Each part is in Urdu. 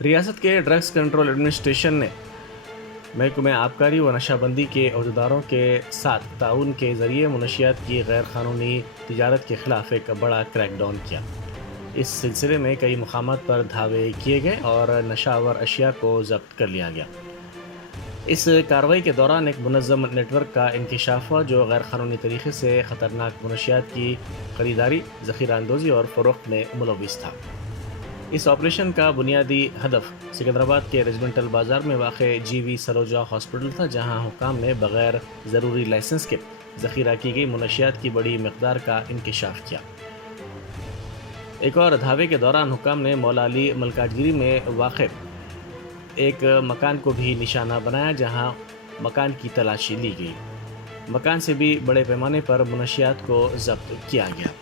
ریاست کے ڈرگس کنٹرول ایڈمنسٹریشن نے محکمہ آبکاری و نشہ بندی کے عہدیداروں کے ساتھ تعاون کے ذریعے منشیات کی غیر قانونی تجارت کے خلاف ایک بڑا کریک ڈاؤن کیا۔ اس سلسلے میں کئی مقامات پر دھاوے کیے گئے اور نشہ آور اشیاء کو ضبط کر لیا گیا۔ اس کارروائی کے دوران ایک منظم نیٹ ورک کا انکشاف ہوا جو غیر قانونی طریقے سے خطرناک منشیات کی خریداری، ذخیرہ اندوزی اور فروخت میں ملوث تھا۔ اس آپریشن کا بنیادی ہدف سکندرآباد کے ریجمنٹل بازار میں واقع جی وی سروجا ہاسپٹل تھا، جہاں حکام نے بغیر ضروری لائسنس کے ذخیرہ کی گئی منشیات کی بڑی مقدار کا انکشاف کیا۔ ایک اور دھاوے کے دوران حکام نے مولا علی ملکاج گیری میں واقع ایک مکان کو بھی نشانہ بنایا، جہاں مکان کی تلاشی لی گئی۔ مکان سے بھی بڑے پیمانے پر منشیات کو ضبط کیا گیا۔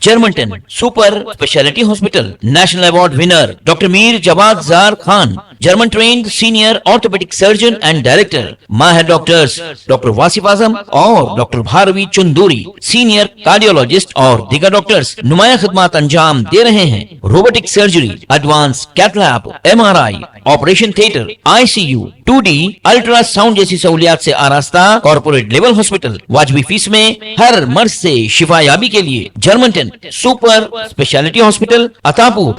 جرمنٹن super specialty hospital national award winner doctor Mir Jawad Zar Khan, German trained senior orthopaedic surgeon and director, ماہر ڈاکٹرز ڈاکٹر واصف اعظم اور doctor Bharavi Chanduri, senior cardiologist اور دیگر ڈاکٹرز نمایاں خدمات انجام دے رہے ہیں۔ Robotic surgery, advance cath lab, MRI، operation theatre, ICU، 2D ultrasound جیسی سہولیات سے آراستہ کارپوریٹ لیول ہاسپٹل، واجبی فیس میں ہر مرض سے شفا یابی کے لیے جرمنٹن سپر اسپیشلٹی ہاسپٹل عطا پور۔